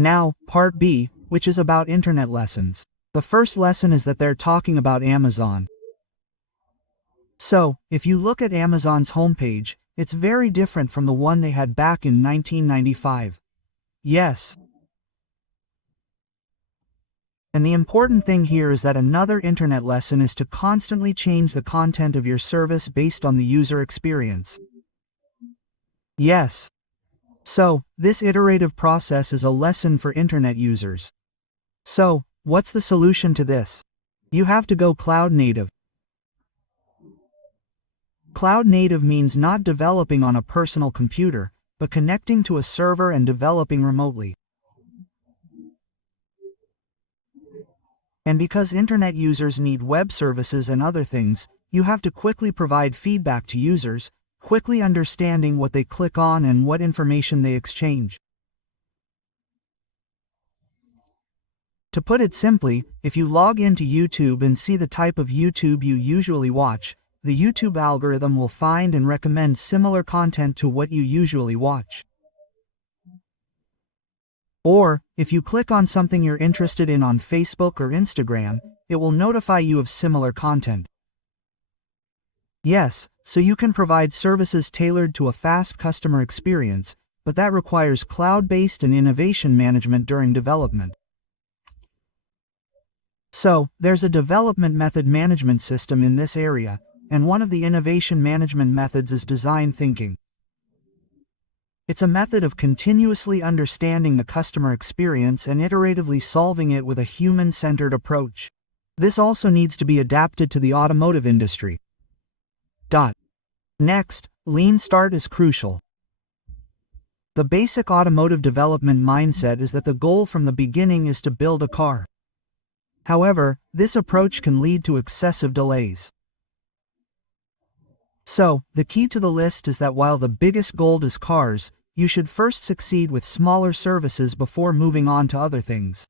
Now, part B, which is about internet lessons. The first lesson is that they're talking about Amazon. So, if you look at Amazon's homepage, it's very different from the one they had back in 1995. Yes. And the important thing here is that another internet lesson is to constantly change the content of your service based on the user experience. Yes. So, this iterative process is a lesson for internet users. So, what's the solution to this? You have to go cloud native. Cloud native means not developing on a personal computer, but connecting to a server and developing remotely. And because internet users need web services and other things, you have to quickly provide feedback to users, quickly understanding what they click on and what information they exchange. To put it simply, if you log into YouTube and see the type of YouTube you usually watch, the YouTube algorithm will find and recommend similar content to what you usually watch. Or, if you click on something you're interested in on Facebook or Instagram, it will notify you of similar content. Yes, so you can provide services tailored to a fast customer experience, but that requires cloud-based and innovation management during development. So, there's a development method management system in this area, and one of the innovation management methods is design thinking. It's a method of continuously understanding the customer experience and iteratively solving it with a human-centered approach. This also needs to be adapted to the automotive industry. Next, lean start is crucial. The basic automotive development mindset is that the goal from the beginning is to build a car. However, this approach can lead to excessive delays. So, the key to the list is that while the biggest goal is cars, you should first succeed with smaller services before moving on to other things.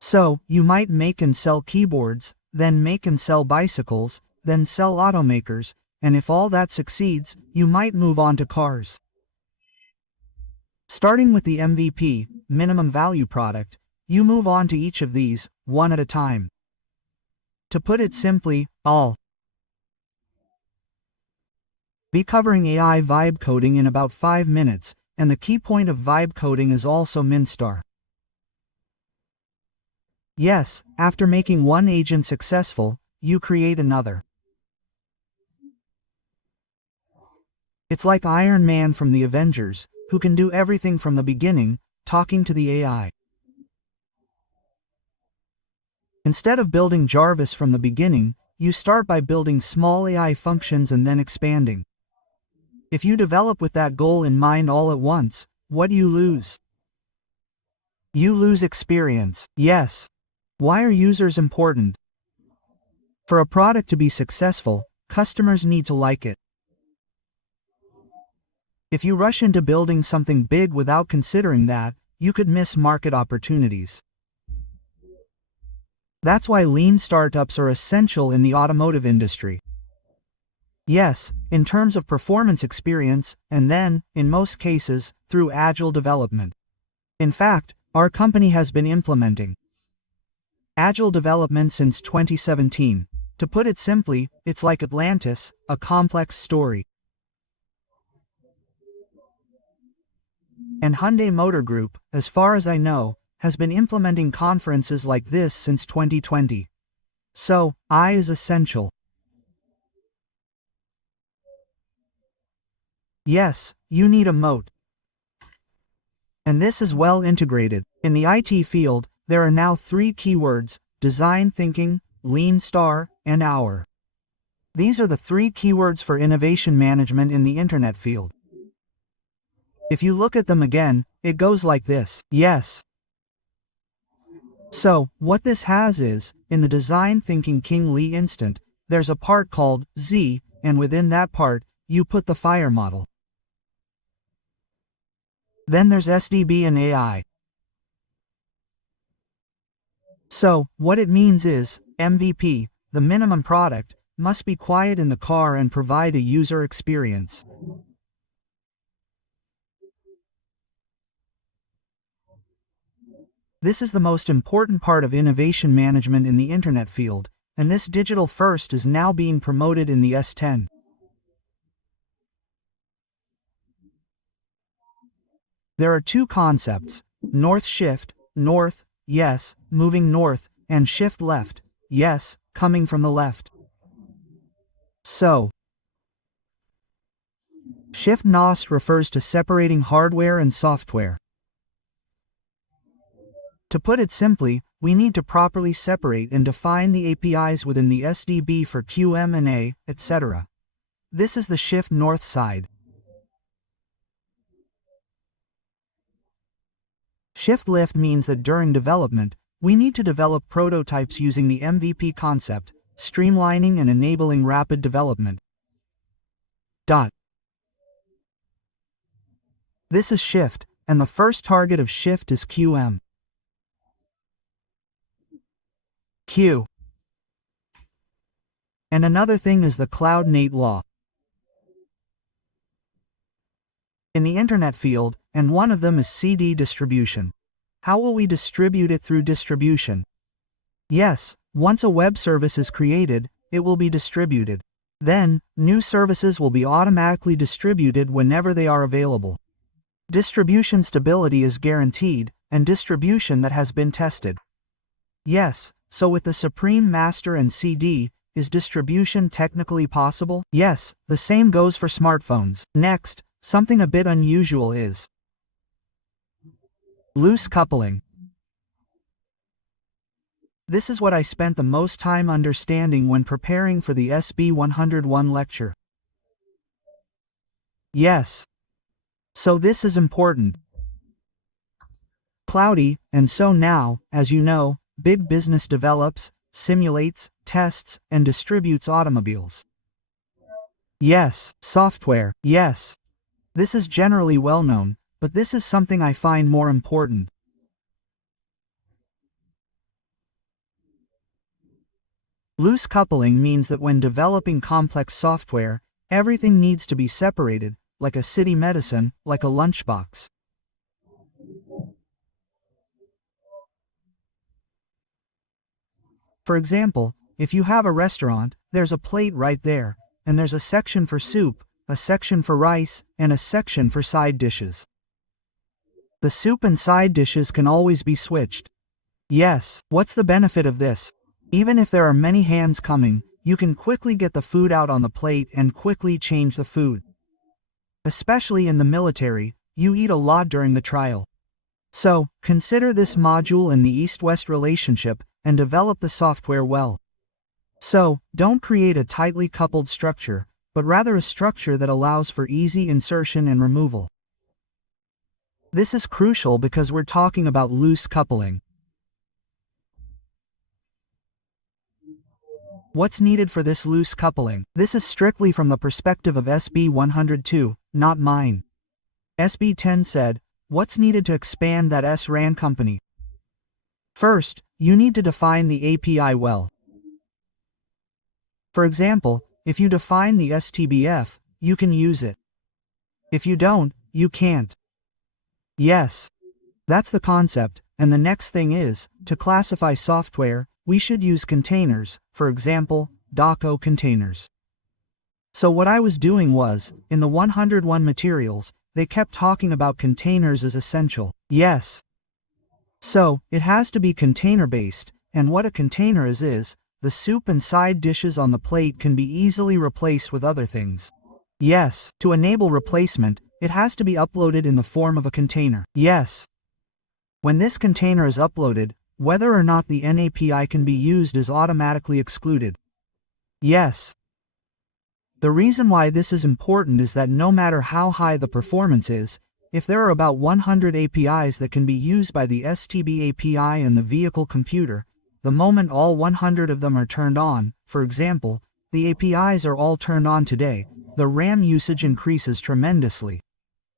So, you might make and sell keyboards, then make and sell bicycles, then sell automakers, and if all that succeeds, you might move on to cars. Starting with the MVP, minimum value product, you move on to each of these, one at a time. To put it simply, I'll be covering AI vibe coding in about 5 minutes, and the key point of vibe coding is also min-star. Yes, after making one agent successful, you create another. It's like Iron Man from the Avengers, who can do everything from the beginning, talking to the AI. Instead of building Jarvis from the beginning, you start by building small AI functions and then expanding. If you develop with that goal in mind all at once, what do you lose? You lose experience. Yes. Why are users important? For a product to be successful, customers need to like it. If you rush into building something big without considering that, you could miss market opportunities. That's why lean startups are essential in the automotive industry. Yes, in terms of performance experience, and then, in most cases, through agile development. In fact, our company has been implementing agile development since 2017. To put it simply, it's like Atlantis, a complex story. And Hyundai Motor Group, as far as I know, has been implementing conferences like this since 2020. So, I is essential. Yes, you need a moat. And this is well integrated. In the IT field, there are now 3 keywords: design thinking, lean star, and hour. These are the 3 keywords for innovation management in the internet field. If you look at them again, it goes like this. Yes. So, what this has is, in the design thinking King Lee instant, there's a part called Z, and within that part, you put the fire model. Then there's SDB and AI. So, what it means is, MVP, the minimum product, must be quiet in the car and provide a user experience. This is the most important part of innovation management in the Internet field, and this digital first is now being promoted in the S10. There are two concepts: north shift, north, yes, moving north, and shift left, yes, coming from the left. So, shift NOS refers to separating hardware and software. To put it simply, we need to properly separate and define the APIs within the SDB for QM&A, etc. This is the shift north side. Shift left means that during development, we need to develop prototypes using the MVP concept, streamlining and enabling rapid development. This is shift, and the first target of shift is QM. And another thing is the Cloud NAT law. In the Internet field, and one of them is CD distribution. How will we distribute it through distribution? Yes, once a web service is created, it will be distributed. Then, new services will be automatically distributed whenever they are available. Distribution stability is guaranteed, and distribution that has been tested. Yes, so with the Supreme Master and CD, is distribution technically possible? Yes, the same goes for smartphones. Next, something a bit unusual is loose coupling. This is what I spent the most time understanding when preparing for the SB 101 lecture. Yes. So this is important. Cloudy, and so now, as you know, big business develops, simulates, tests, and distributes automobiles. Yes, software, yes. This is generally well known, but this is something I find more important. Loose coupling means that when developing complex software, everything needs to be separated, like a city medicine, like a lunchbox. For example, if you have a restaurant, there's a plate right there, and there's a section for soup, a section for rice, and a section for side dishes. The soup and side dishes can always be switched. Yes, what's the benefit of this? Even if there are many hands coming, you can quickly get the food out on the plate and quickly change the food. Especially in the military, you eat a lot during the trial. So, consider this module in the East-West relationship, and develop the software well. So, don't create a tightly coupled structure, but rather a structure that allows for easy insertion and removal. This is crucial because we're talking about loose coupling. What's needed for this loose coupling? This is strictly from the perspective of SB 102, not mine. SB 10 said, what's needed to expand that SRAN company? First, you need to define the API well. For example, if you define the STBF, you can use it. If you don't, you can't. Yes. That's the concept, and the next thing is, to classify software, we should use containers, for example, Docker containers. So what I was doing was, in the 101 materials, they kept talking about containers as essential. Yes. So, it has to be container-based, and what a container is, the soup and side dishes on the plate can be easily replaced with other things. Yes. To enable replacement, it has to be uploaded in the form of a container. Yes. When this container is uploaded, whether or not the NAPI can be used is automatically excluded. Yes. The reason why this is important is that no matter how high the performance is, if there are about 100 APIs that can be used by the STB API and the vehicle computer, the moment all 100 of them are turned on, for example, the APIs are all turned on today, the RAM usage increases tremendously.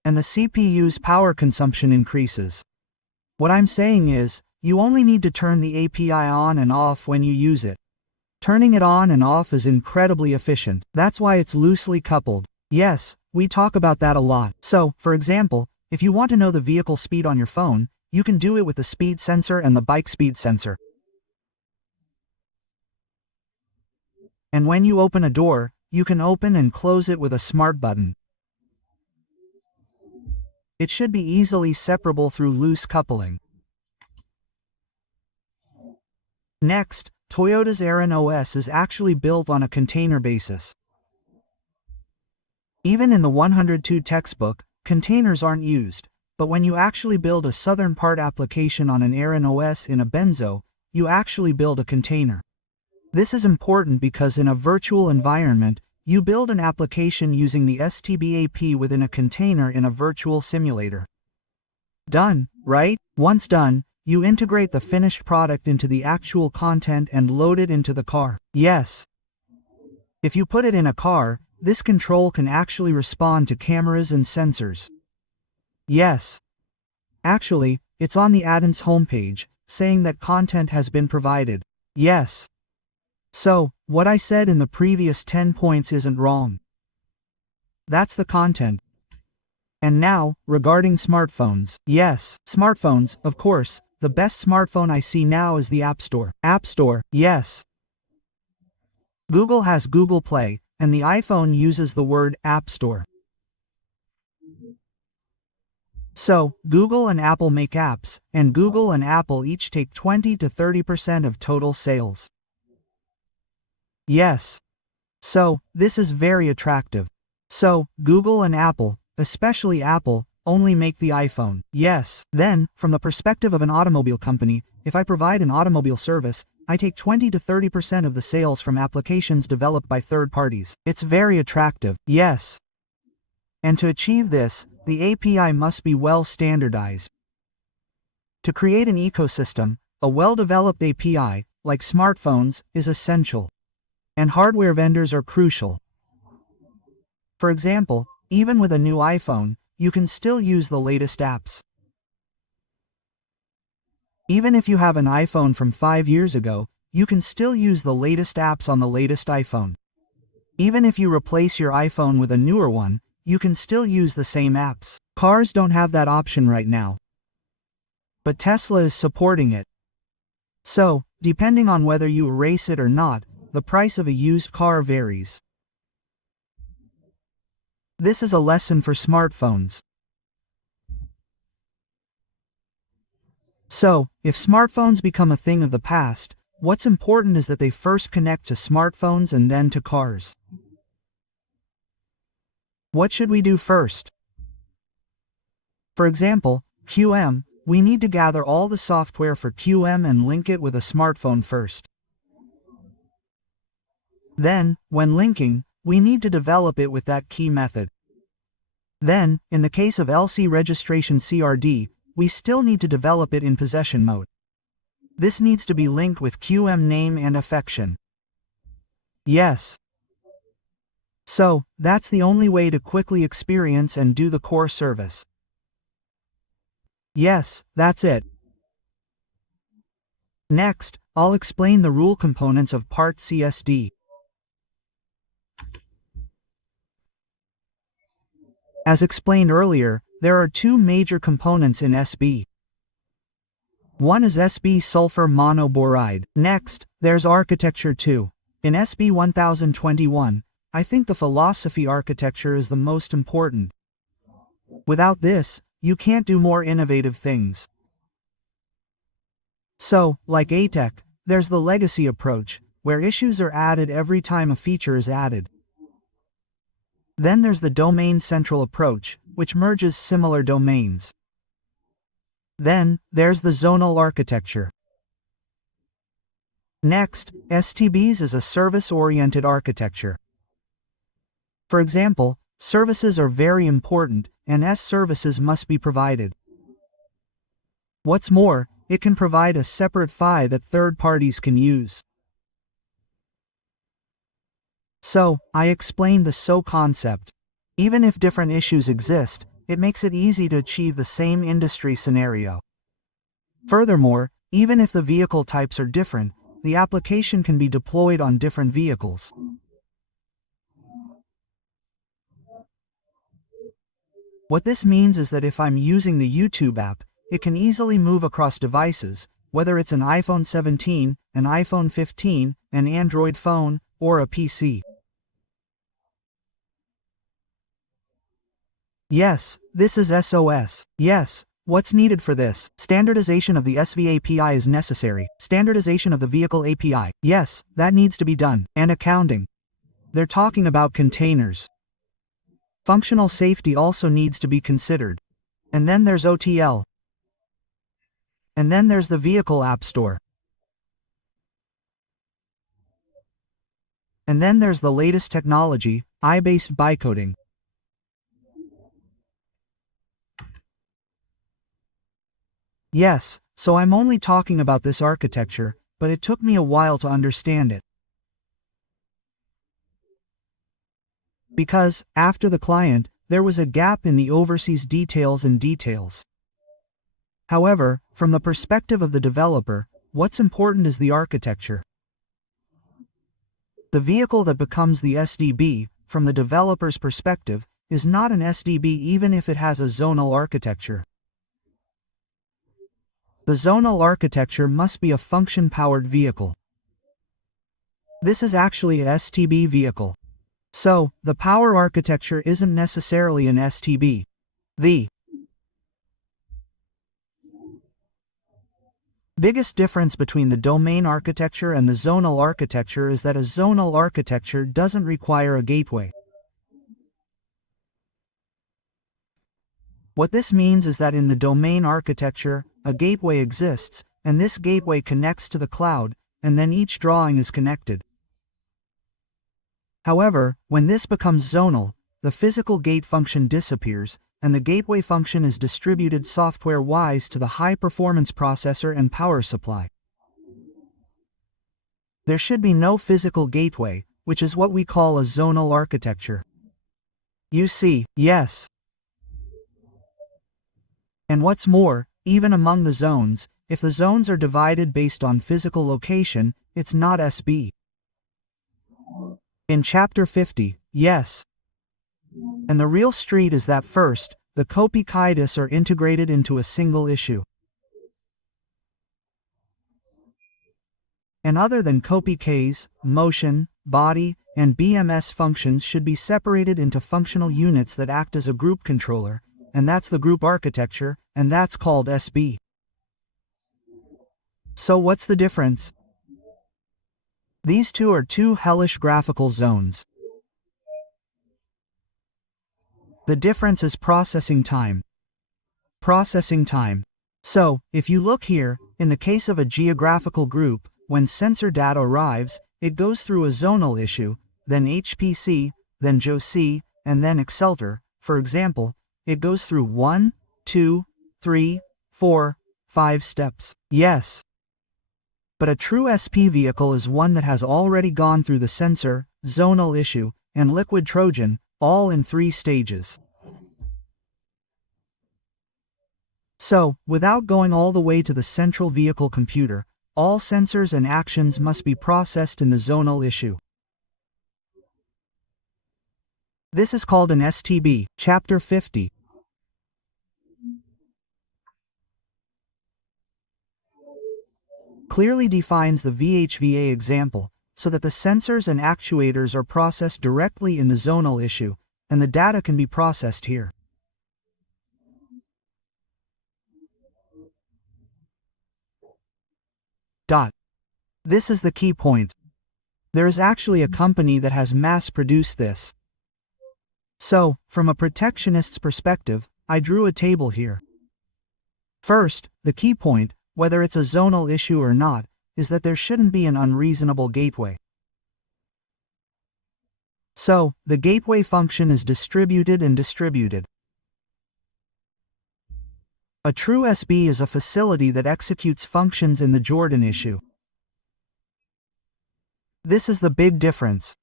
And the CPU's power consumption increases. What I'm saying is, you only need to turn the API on and off when you use it. Turning it on and off is incredibly efficient. That's why it's loosely coupled. Yes, we talk about that a lot. So, for example, if you want to know the vehicle speed on your phone, you can do it with the speed sensor and the bike speed sensor. And when you open a door, you can open and close it with a smart button. It should be easily separable through loose coupling. Next, Toyota's Aeron OS is actually built on a container basis. Even in the 102 textbook, containers aren't used, but when you actually build a southern part application on an Aeron OS in a benzo, you actually build a container. This is important because in a virtual environment, you build an application using the STBAP within a container in a virtual simulator. Done, right? Once done, you integrate the finished product into the actual content and load it into the car. Yes. If you put it in a car, this control can actually respond to cameras and sensors. Yes. Actually, it's on the add-ins homepage, saying that content has been provided. Yes. So, what I said in the previous 10 points isn't wrong. That's the content. And now, regarding smartphones. Yes, smartphones, of course. The best smartphone I see now is the App Store. App Store, yes. Google has Google Play, and the iPhone uses the word App Store. So, Google and Apple make apps, and Google and Apple each take 20 to 30% of total sales. Yes. So, this is very attractive. So, Google and Apple, especially Apple, only make the iPhone. Yes. Then, from the perspective of an automobile company, if I provide an automobile service, I take 20 to 30% of the sales from applications developed by third parties. It's very attractive. Yes. And to achieve this, the API must be well standardized. To create an ecosystem, a well-developed API, like smartphones, is essential. And hardware vendors are crucial. For example, even with a new iPhone, you can still use the latest apps. Even if you have an iPhone from 5 years ago, you can still use the latest apps on the latest iPhone. Even if you replace your iPhone with a newer one, you can still use the same apps. Cars don't have that option right now. But Tesla is supporting it. So, depending on whether you erase it or not, the price of a used car varies. This is a lesson for smartphones. So, if smartphones become a thing of the past, what's important is that they first connect to smartphones and then to cars. What should we do first? For example, QM, we need to gather all the software for QM and link it with a smartphone first. Then, when linking, we need to develop it with that key method. Then, in the case of LC registration CRD, we still need to develop it in possession mode. This needs to be linked with QM name and affection. Yes. So, that's the only way to quickly experience and do the core service. Yes, that's it. Next, I'll explain the rule components of Part CSD. As explained earlier, there are two major components in SB. One is SB sulfur monoboride. Next, there's architecture 2. In SB 1021, I think the philosophy architecture is the most important. Without this, you can't do more innovative things. So, like ATEC, there's the legacy approach, where issues are added every time a feature is added. Then there's the domain-central approach, which merges similar domains. Then, there's the zonal architecture. Next, STBs is a service-oriented architecture. For example, services are very important, and S-services must be provided. What's more, it can provide a separate FI that third parties can use. So, I explained the SO concept. Even if different issues exist, it makes it easy to achieve the same industry scenario. Furthermore, even if the vehicle types are different, the application can be deployed on different vehicles. What this means is that if I'm using the YouTube app, it can easily move across devices, whether it's an iPhone 17, an iPhone 15, an Android phone, or a PC. Yes, this is SOS. Yes. What's needed for this? Standardization of the SV API is necessary. Standardization of the vehicle API. Yes, that needs to be done. And accounting. They're talking about containers. Functional safety also needs to be considered. And then there's OTL. And then there's the vehicle app store. And then there's the latest technology, AI-based bytecoding. Yes, so I'm only talking about this architecture, but it took me a while to understand it. Because, after the client, there was a gap in the overseas details and details. However, from the perspective of the developer, what's important is the architecture. The vehicle that becomes the SDB, from the developer's perspective, is not an SDB even if it has a zonal architecture. The zonal architecture must be a function-powered vehicle. This is actually a STB vehicle. So, the power architecture isn't necessarily an STB. The biggest difference between the domain architecture and the zonal architecture is that a zonal architecture doesn't require a gateway. What this means is that in the domain architecture, a gateway exists, and this gateway connects to the cloud, and then each drawing is connected. However, when this becomes zonal, the physical gate function disappears, and the gateway function is distributed software-wise to the high-performance processor and power supply. There should be no physical gateway, which is what we call a zonal architecture. You see, yes. And what's more, even among the zones, if the zones are divided based on physical location, it's not SB. In Chapter 50, yes. And the real street is that first, the copy kaitas are integrated into a single issue. And other than copy Ks, motion, body, and BMS functions should be separated into functional units that act as a group controller, and that's the group architecture, and that's called SB. So what's the difference? These two are two hellish graphical zones. The difference is processing time. Processing time. So, if you look here, in the case of a geographical group, when sensor data arrives, it goes through a zonal issue, then HPC, then JOC, and then Accelerator. For example, it goes through 1, 2, 3, 4, 5 steps. Yes. But a true SP vehicle is one that has already gone through the sensor, zonal issue, and liquid Trojan, all in 3 stages. So, without going all the way to the central vehicle computer, all sensors and actions must be processed in the zonal issue. This is called an STB, Chapter 50. Clearly defines the VHVA example, so that the sensors and actuators are processed directly in the zonal issue, and the data can be processed here. This is the key point. There is actually a company that has mass-produced this. So, from a protectionist's perspective, I drew a table here. First, the key point, whether it's a zonal issue or not, is that there shouldn't be an unreasonable gateway. So, the gateway function is distributed and distributed. A true SB is a facility that executes functions in the Jordan issue. This is the big difference.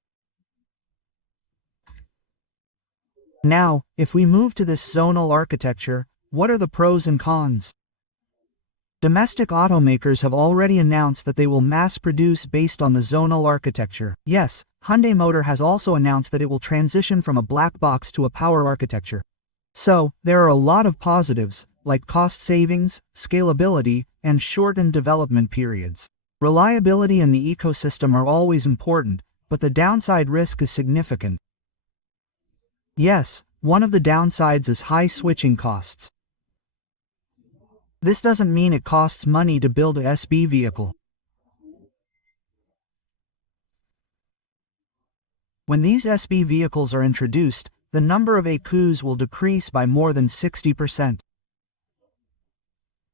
Now, if we move to this zonal architecture, what are the pros and cons? Domestic automakers have already announced that they will mass produce based on the zonal architecture. Yes, Hyundai Motor has also announced that it will transition from a black box to a power architecture. So, there are a lot of positives, like cost savings, scalability, and shortened development periods. Reliability and the ecosystem are always important, but the downside risk is significant. Yes, one of the downsides is high switching costs. This doesn't mean it costs money to build a SB vehicle. When these SB vehicles are introduced, the number of AUTOs will decrease by more than 60%.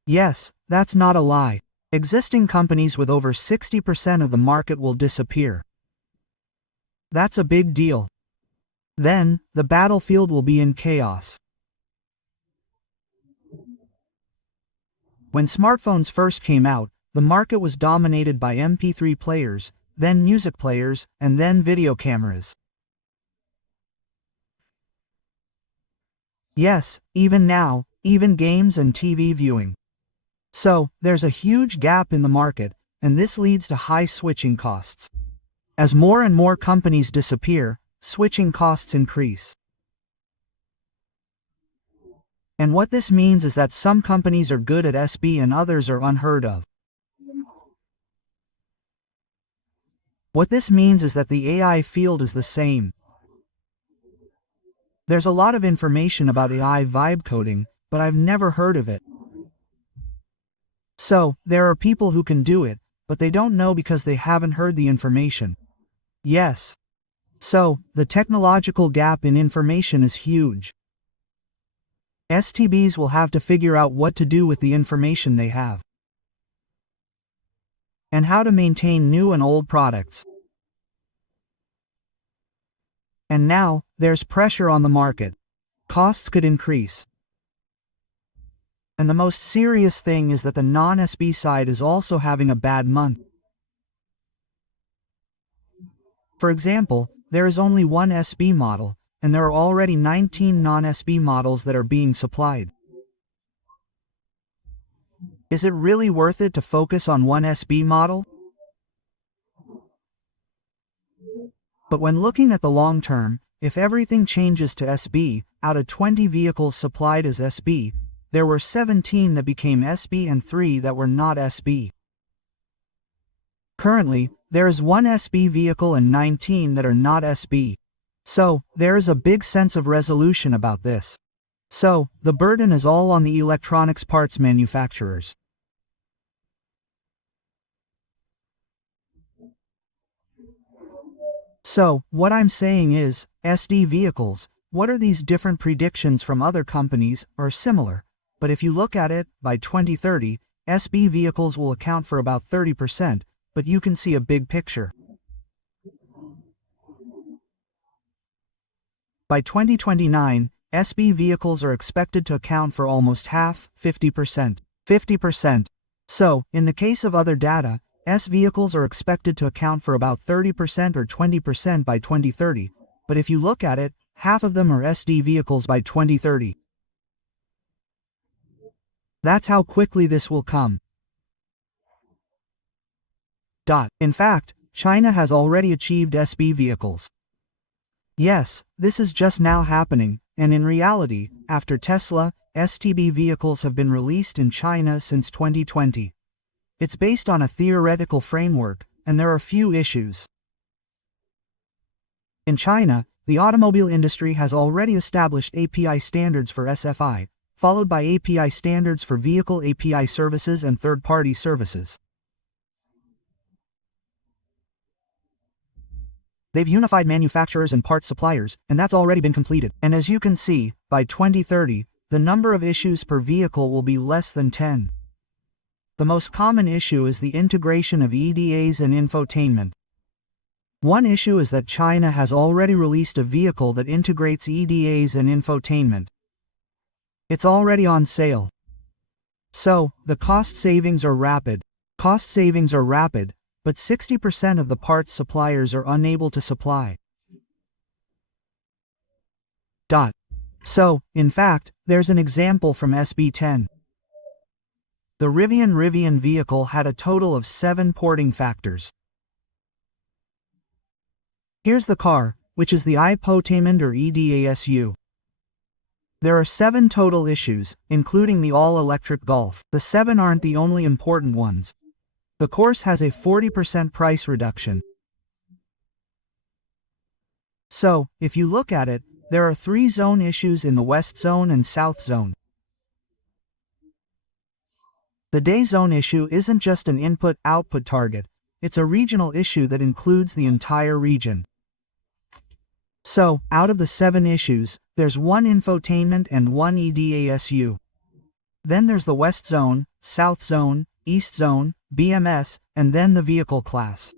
Yes, that's not a lie. Existing companies with over 60% of the market will disappear. That's a big deal. Then, the battlefield will be in chaos. When smartphones first came out, the market was dominated by MP3 players, then music players, and then video cameras. Yes, even now, even games and TV viewing. So, there's a huge gap in the market, and this leads to high switching costs. As more and more companies disappear, switching costs increase. And what this means is that some companies are good at SB and others are unheard of. What this means is that the AI field is the same. There's a lot of information about AI vibe coding, but I've never heard of it. So, there are people who can do it, but they don't know because they haven't heard the information. Yes. So, the technological gap in information is huge. STBs will have to figure out what to do with the information they have, and how to maintain new and old products. And now, there's pressure on the market. Costs could increase. And the most serious thing is that the non-SB side is also having a bad month. For example, there is only one SB model, and there are already 19 non-SB models that are being supplied. Is it really worth it to focus on one SB model? But when looking at the long term, if everything changes to SB, out of 20 vehicles supplied as SB, there were 17 that became SB and 3 that were not SB. Currently, there is one SB vehicle and 19 that are not SB. So, there is a big sense of resolution about this. So, the burden is all on the electronics parts manufacturers. So, what I'm saying is, SD vehicles, what are these different predictions from other companies, are similar, but if you look at it, by 2030, SB vehicles will account for about 30%, but you can see a big picture. By 2029, SB vehicles are expected to account for almost half, 50%. 50%. So, in the case of other data, S vehicles are expected to account for about 30% or 20% by 2030, but if you look at it, half of them are SD vehicles by 2030. That's how quickly this will come. In fact, China has already achieved SB vehicles. Yes, this is just now happening, and in reality, after Tesla, STB vehicles have been released in China since 2020. It's based on a theoretical framework, and there are few issues. In China, the automobile industry has already established API standards for SFI, followed by API standards for vehicle API services and third-party services. They've unified manufacturers and parts suppliers, and that's already been completed. And as you can see, by 2030, the number of issues per vehicle will be less than 10. The most common issue is the integration of EDAs and infotainment. One issue is that China has already released a vehicle that integrates EDAs and infotainment. It's already on sale. So, the cost savings are rapid. Cost savings are rapid, but 60% of the parts suppliers are unable to supply. So, in fact, there's an example from SB10. The Rivian vehicle had a total of 7 porting factors. Here's the car, which is the infotainment or EDASU. There are 7 total issues, including the all-electric Golf. The 7 aren't the only important ones. The course has a 40% price reduction. So, if you look at it, there are 3 zone issues in the West Zone and South Zone. The day zone issue isn't just an input-output target, it's a regional issue that includes the entire region. So, out of the 7 issues, there's 1 infotainment and 1 EDASU. Then there's the West Zone, South Zone, East Zone, BMS, and then the vehicle class.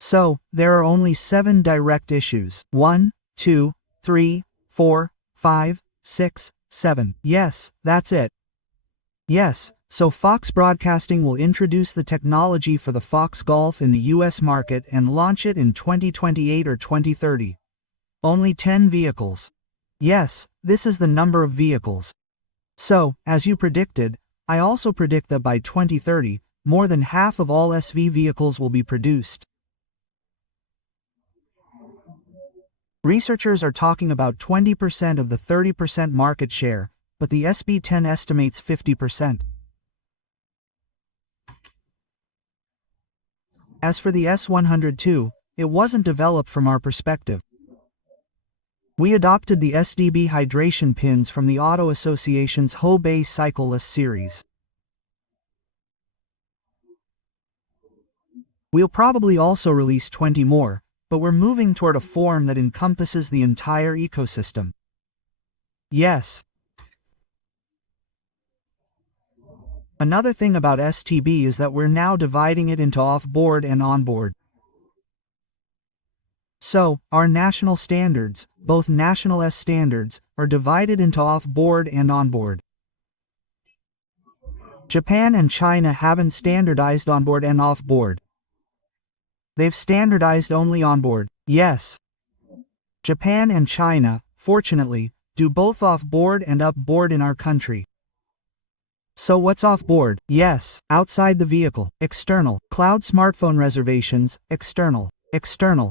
So, there are only 7 direct issues. 1, 2, 3, 4, 5, 6, 7. Yes, that's it. Yes, so Fox Broadcasting will introduce the technology for the Fox Golf in the US market and launch it in 2028 or 2030. Only 10 vehicles. Yes, this is the number of vehicles. So, as you predicted, I also predict that by 2030, more than half of all SV vehicles will be produced. Researchers are talking about 20% of the 30% market share, but the SB10 estimates 50%. As for the S102, it wasn't developed from our perspective. We adopted the SDB hydration pins from the Auto Association's Ho-Bay Cycleless series. We'll probably also release 20 more, but we're moving toward a form that encompasses the entire ecosystem. Yes. Another thing about STB is that we're now dividing it into off-board and on-board. So, our national standards, both national S standards, are divided into off-board and on-board. Japan and China haven't standardized on-board and off-board. They've standardized only on-board. Yes. Japan and China, fortunately, do both off-board and up-board in our country. So what's off-board? Yes, outside the vehicle, external, cloud smartphone reservations, external, external.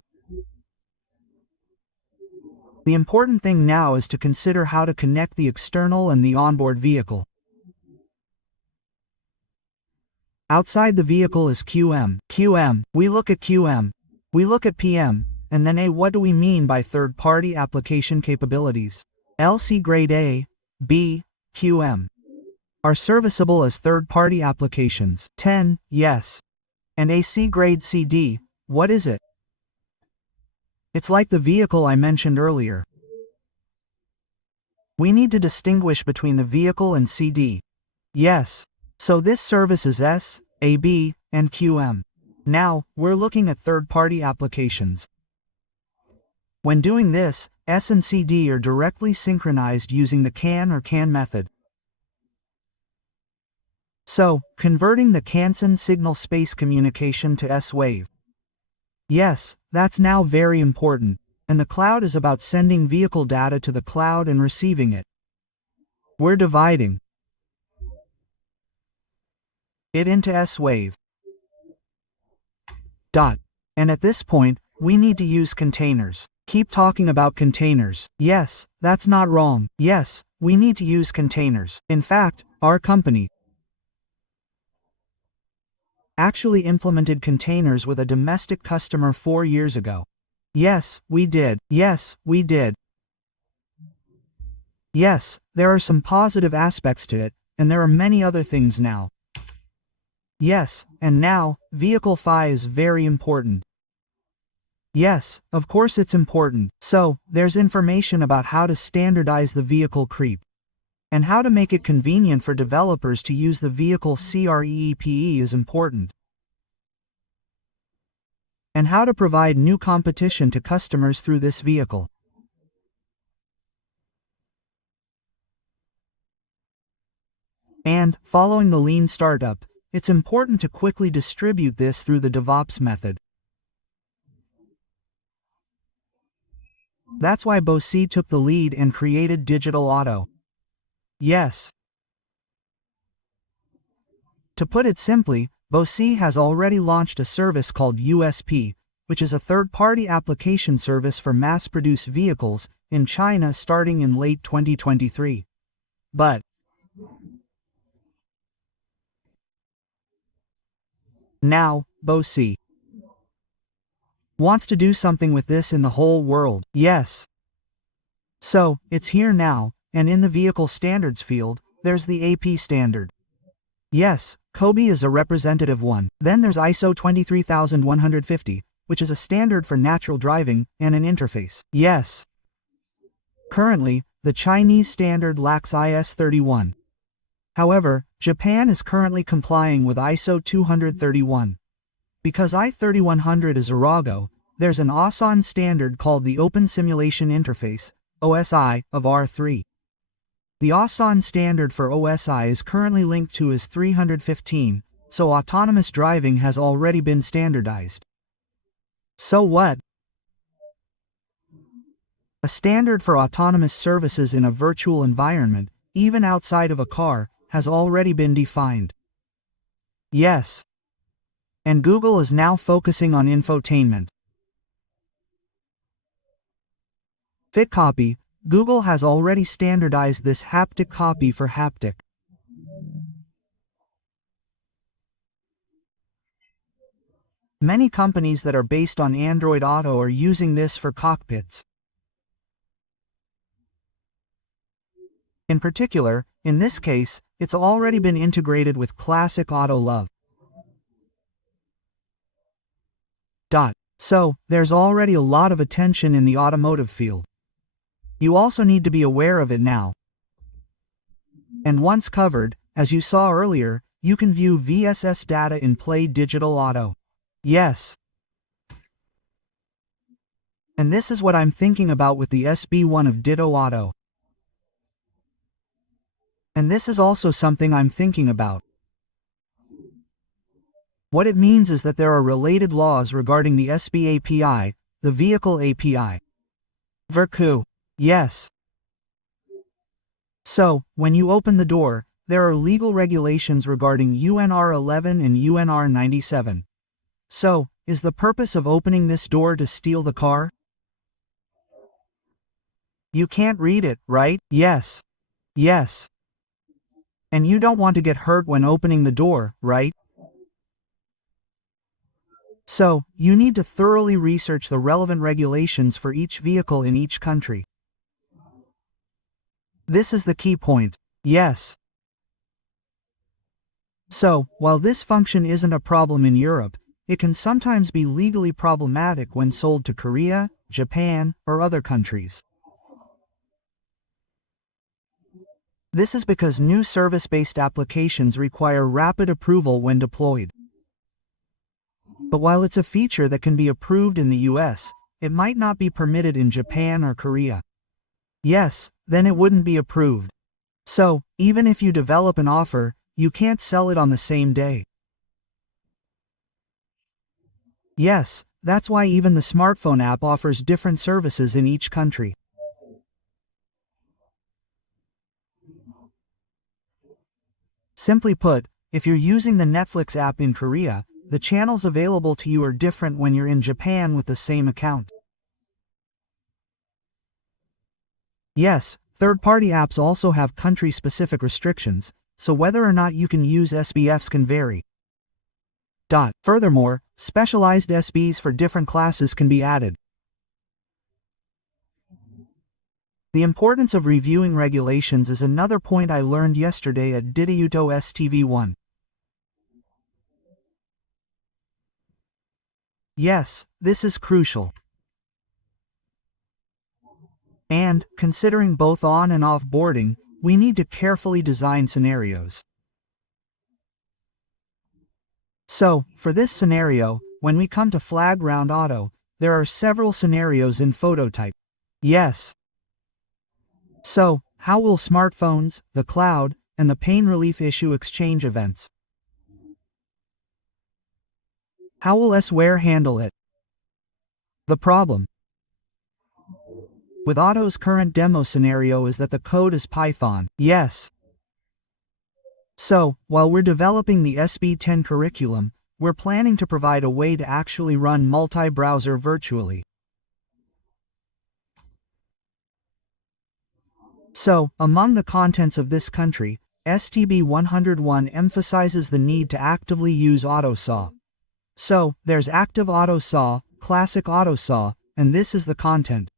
The important thing now is to consider how to connect the external and the onboard vehicle. Outside the vehicle is QM. QM, we look at QM. We look at PM, and then what do we mean by third-party application capabilities? LC grade A, B, QM are serviceable as third-party applications. 10, yes. And AC grade CD, what is it? It's like the vehicle I mentioned earlier. We need to distinguish between the vehicle and CD. Yes. So this service is S, AB, and QM. Now, we're looking at third-party applications. When doing this, S and CD are directly synchronized using the CAN or CAN method. So, converting the CAN signal space communication to S-Wave. Yes, that's now very important, and the cloud is about sending vehicle data to the cloud and receiving it. We're dividing it into S-Wave. And at this point, we need to use containers. Keep talking about containers. Yes, that's not wrong. Yes, we need to use containers. In fact, our company actually implemented containers with a domestic customer 4 years ago. Yes, we did. Yes, we did. Yes, there are some positive aspects to it, and there are many other things now. Yes, and now, Vehicle Phi is very important. Yes, of course it's important. So, there's information about how to standardize the vehicle creep, and how to make it convenient for developers to use the vehicle CREEPE is important. And how to provide new competition to customers through this vehicle. And, following the lean startup, it's important to quickly distribute this through the DevOps method. That's why BOC took the lead and created Digital.auto. Yes. To put it simply, BOC has already launched a service called USP, which is a third-party application service for mass-produced vehicles in China starting in late 2023. But now, BOC wants to do something with this in the whole world. Yes. So, it's here now, and in the vehicle standards field, there's the AP standard. Yes, COBE is a representative one. Then there's ISO 23150, which is a standard for natural driving and an interface. Yes. Currently, the Chinese standard lacks IS-31. However, Japan is currently complying with ISO 231. Because I-3100 is Arago, there's an AUTOSAR standard called the Open Simulation Interface, OSI, of R3. The AUTOSAR standard for OSI is currently linked to IS 315, so autonomous driving has already been standardized. So what? A standard for autonomous services in a virtual environment, even outside of a car, has already been defined. Yes. And Google is now focusing on infotainment. FitCopy, Google has already standardized this haptic copy for haptic. Many companies that are based on Android Auto are using this for cockpits. In particular, in this case, it's already been integrated with classic Auto Love. So, there's already a lot of attention in the automotive field. You also need to be aware of it now. And once covered, as you saw earlier, you can view VSS data in Play Digital.auto. Yes. And this is what I'm thinking about with the SB1 of Ditto.auto. And this is also something I'm thinking about. What it means is that there are related laws regarding the SB API, the Vehicle API. Verku. Yes. So, when you open the door, there are legal regulations regarding UNR 11 and UNR 97. So, is the purpose of opening this door to steal the car? You can't read it, right? Yes. Yes. And you don't want to get hurt when opening the door, right? So, you need to thoroughly research the relevant regulations for each vehicle in each country. This is the key point. Yes. So, while this function isn't a problem in Europe, it can sometimes be legally problematic when sold to Korea, Japan, or other countries. This is because new service-based applications require rapid approval when deployed. But while it's a feature that can be approved in the US, it might not be permitted in Japan or Korea. Yes, then it wouldn't be approved. So, even if you develop an offer, you can't sell it on the same day. Yes, that's why even the smartphone app offers different services in each country. Simply put, if you're using the Netflix app in Korea, the channels available to you are different when you're in Japan with the same account. Yes, third-party apps also have country-specific restrictions, so whether or not you can use SBFs can vary. Furthermore, specialized SBs for different classes can be added. The importance of reviewing regulations is another point I learned yesterday at Digital.auto STV1. Yes, this is crucial. And, considering both on and off boarding, we need to carefully design scenarios. So, for this scenario, when we come to flag round auto, there are several scenarios in phototype. Yes. So, how will smartphones, the cloud, and the pain relief issue exchange events? How will SWare handle it? The problem with Auto's current demo scenario is that the code is Python. Yes. So, while we're developing the SB10 curriculum, we're planning to provide a way to actually run multi-browser virtually. So, among the contents of this country, STB 101 emphasizes the need to actively use AUTOSAR. So, there's Active AUTOSAR, Classic AUTOSAR, and this is the content.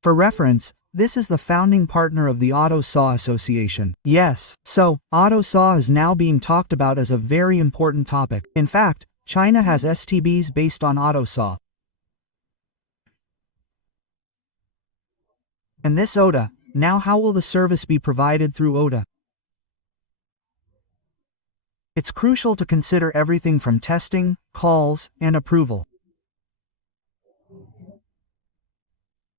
For reference, this is the founding partner of the AUTOSAR Association. Yes, so, AUTOSAR is now being talked about as a very important topic. In fact, China has STBs based on AUTOSAR. And this OTA, now how will the service be provided through OTA? It's crucial to consider everything from testing, calls, and approval.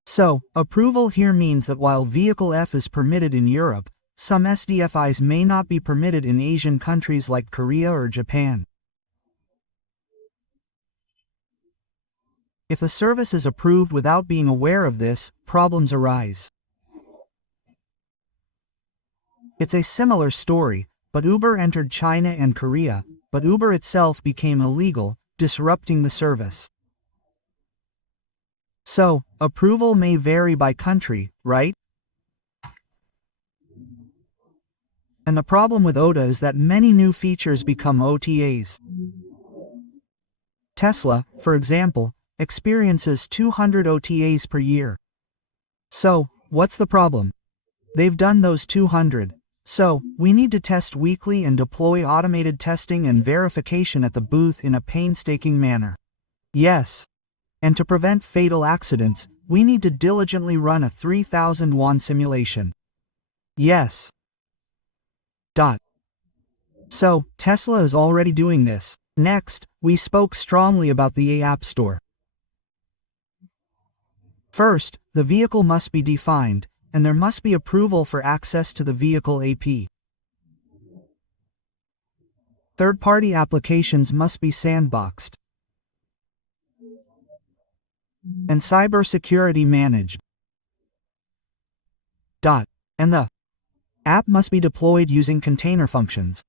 So, approval here means that while Vehicle F is permitted in Europe, some SDFIs may not be permitted in Asian countries like Korea or Japan. If the service is approved without being aware of this, problems arise. It's a similar story, but Uber entered China and Korea, but Uber itself became illegal, disrupting the service. So, approval may vary by country, right? And the problem with OTA is that many new features become OTAs. Tesla, for example, experiences 200 OTAs per year. So, what's the problem? They've done those 200. So, we need to test weekly and deploy automated testing and verification at the booth in a painstaking manner. Yes. And to prevent fatal accidents, we need to diligently run a 3000 won simulation. Yes. So, Tesla is already doing this. Next, we spoke strongly about the App Store. First, the vehicle must be defined, and there must be approval for access to the vehicle AP. Third-party applications must be sandboxed and cybersecurity managed. And the app must be deployed using container functions.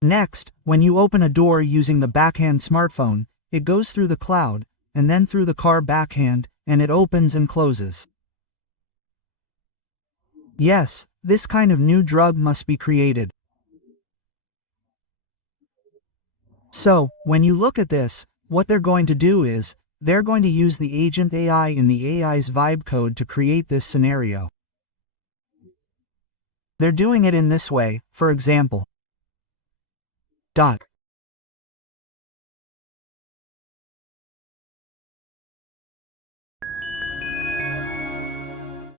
Next, when you open a door using the backhand smartphone, it goes through the cloud, and then through the car backhand, and it opens and closes. Yes, this kind of new drug must be created. So, when you look at this, what they're going to do is, they're going to use the agent AI in the AI's vibe code to create this scenario. They're doing it in this way, for example.